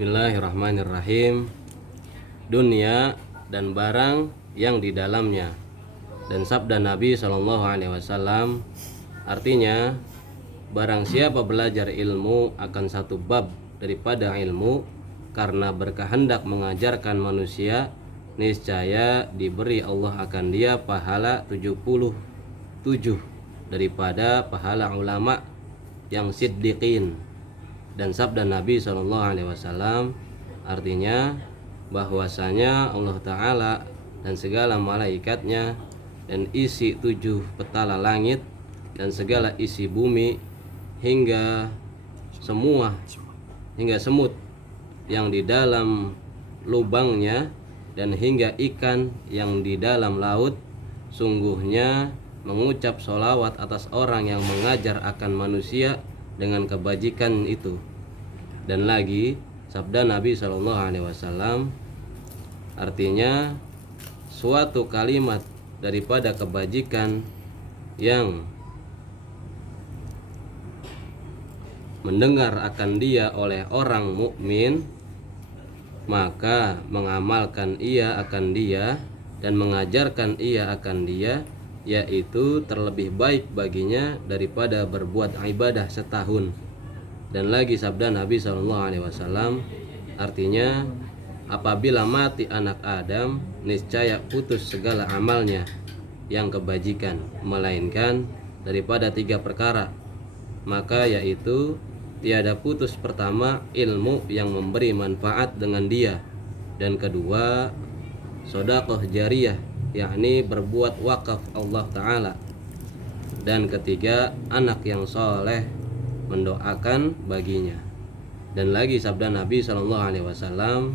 Bismillahirrahmanirrahim. Dunia dan barang yang di dalamnya. Dan sabda Nabi SAW, artinya barang siapa belajar ilmu akan satu bab daripada ilmu karena berkehendak mengajarkan manusia, niscaya diberi Allah akan dia pahala 77 daripada pahala ulama yang siddiqin. Dan sabda Nabi SAW, artinya bahwasanya Allah Ta'ala dan segala malaikatnya dan isi 7 petala langit dan segala isi bumi hingga semut yang di dalam lubangnya dan hingga ikan yang di dalam laut, sungguhnya mengucap sholawat atas orang yang mengajar akan manusia dengan kebajikan itu. Dan lagi sabda Nabi SAW, artinya suatu kalimat daripada kebajikan yang mendengar akan dia oleh orang mukmin, maka mengamalkan ia akan dia dan mengajarkan ia akan dia, yaitu terlebih baik baginya daripada berbuat ibadah setahun. Dan lagi sabda Nabi SAW, artinya apabila mati anak Adam, niscaya putus segala amalnya yang kebajikan, melainkan daripada 3 perkara, maka yaitu tiada putus: pertama, ilmu yang memberi manfaat dengan dia, dan kedua, sedekah jariyah, yakni berbuat wakaf Allah Ta'ala, dan ketiga, anak yang soleh mendoakan baginya. Dan lagi sabda Nabi SAW,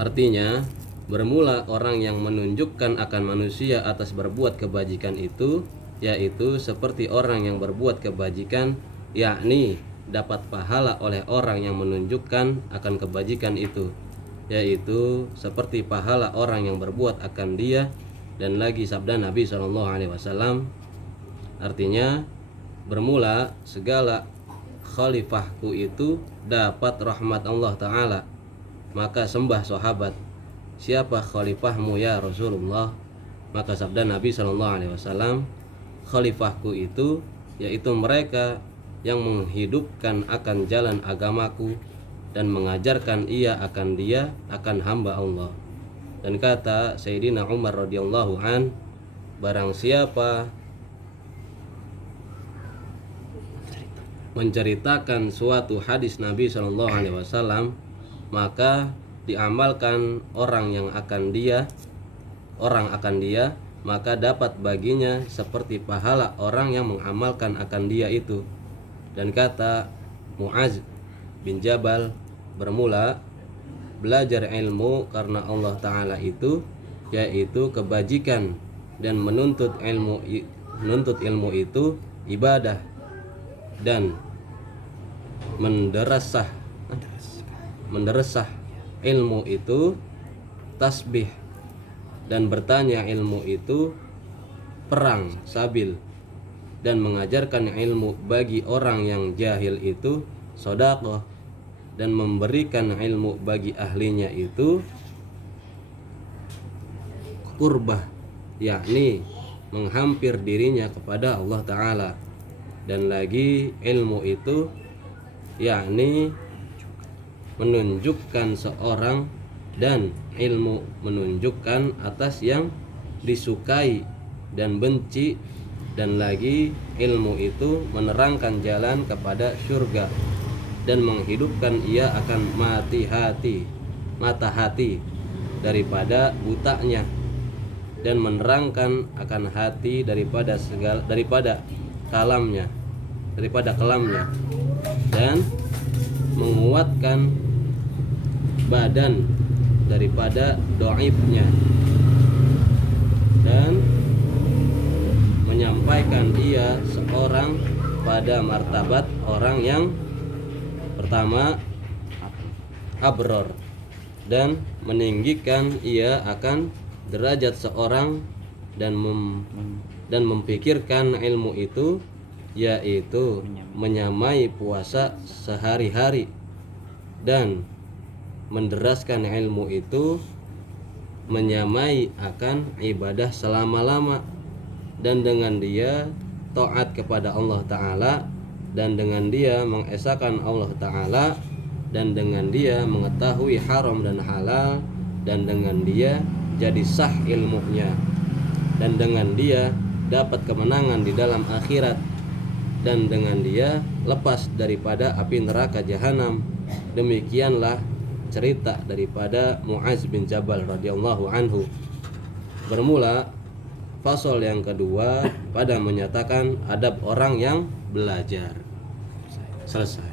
artinya bermula orang yang menunjukkan akan manusia atas berbuat kebajikan itu, yaitu seperti orang yang berbuat kebajikan, yakni dapat pahala oleh orang yang menunjukkan akan kebajikan itu, yaitu seperti pahala orang yang berbuat akan dia. Dan lagi sabda Nabi SAW, artinya bermula segala khalifahku itu dapat rahmat Allah Ta'ala, maka sembah sahabat, siapa khalifahmu ya Rasulullah? Maka sabda Nabi SAW, khalifahku itu yaitu mereka yang menghidupkan akan jalan agamaku dan mengajarkan ia akan dia akan hamba Allah. Dan kata Sayyidina Umar radhiyallahu an, barang siapa menceritakan suatu hadis Nabi SAW, maka diamalkan orang akan dia, maka dapat baginya seperti pahala orang yang mengamalkan akan dia itu. Dan kata Mu'adz bin Jabal, bermula belajar ilmu karena Allah Ta'ala itu, yaitu kebajikan, dan menuntut ilmu itu ibadah, dan menderesah ilmu itu tasbih, dan bertanya ilmu itu perang sabil, dan mengajarkan ilmu bagi orang yang jahil itu sedekah, dan memberikan ilmu bagi ahlinya itu qurbah, yakni menghampir dirinya kepada Allah Ta'ala. Dan lagi ilmu itu yakni menunjukkan seorang, dan ilmu menunjukkan atas yang disukai dan benci. Dan lagi ilmu itu menerangkan jalan kepada surga dan menghidupkan ia akan mata hati daripada butanya, dan menerangkan akan hati daripada kelamnya, dan menguatkan badan daripada dhaifnya, dan menyampaikan ia seorang pada martabat orang yang pertama abror, dan meninggikan ia akan derajat seorang, dan memikirkan ilmu itu, yaitu menyamai puasa sehari-hari, dan menderaskan ilmu itu menyamai akan ibadah selama-lama, dan dengan dia taat kepada Allah Ta'ala, dan dengan dia mengesahkan Allah Ta'ala, dan dengan dia mengetahui haram dan halal, dan dengan dia jadi sah ilmunya, dan dengan dia dapat kemenangan di dalam akhirat, dan dengan dia lepas daripada api neraka jahanam. Demikianlah cerita daripada Mu'adz bin Jabal radhiyallahu anhu. Bermula fasal yang kedua pada menyatakan adab orang yang belajar. Selesai.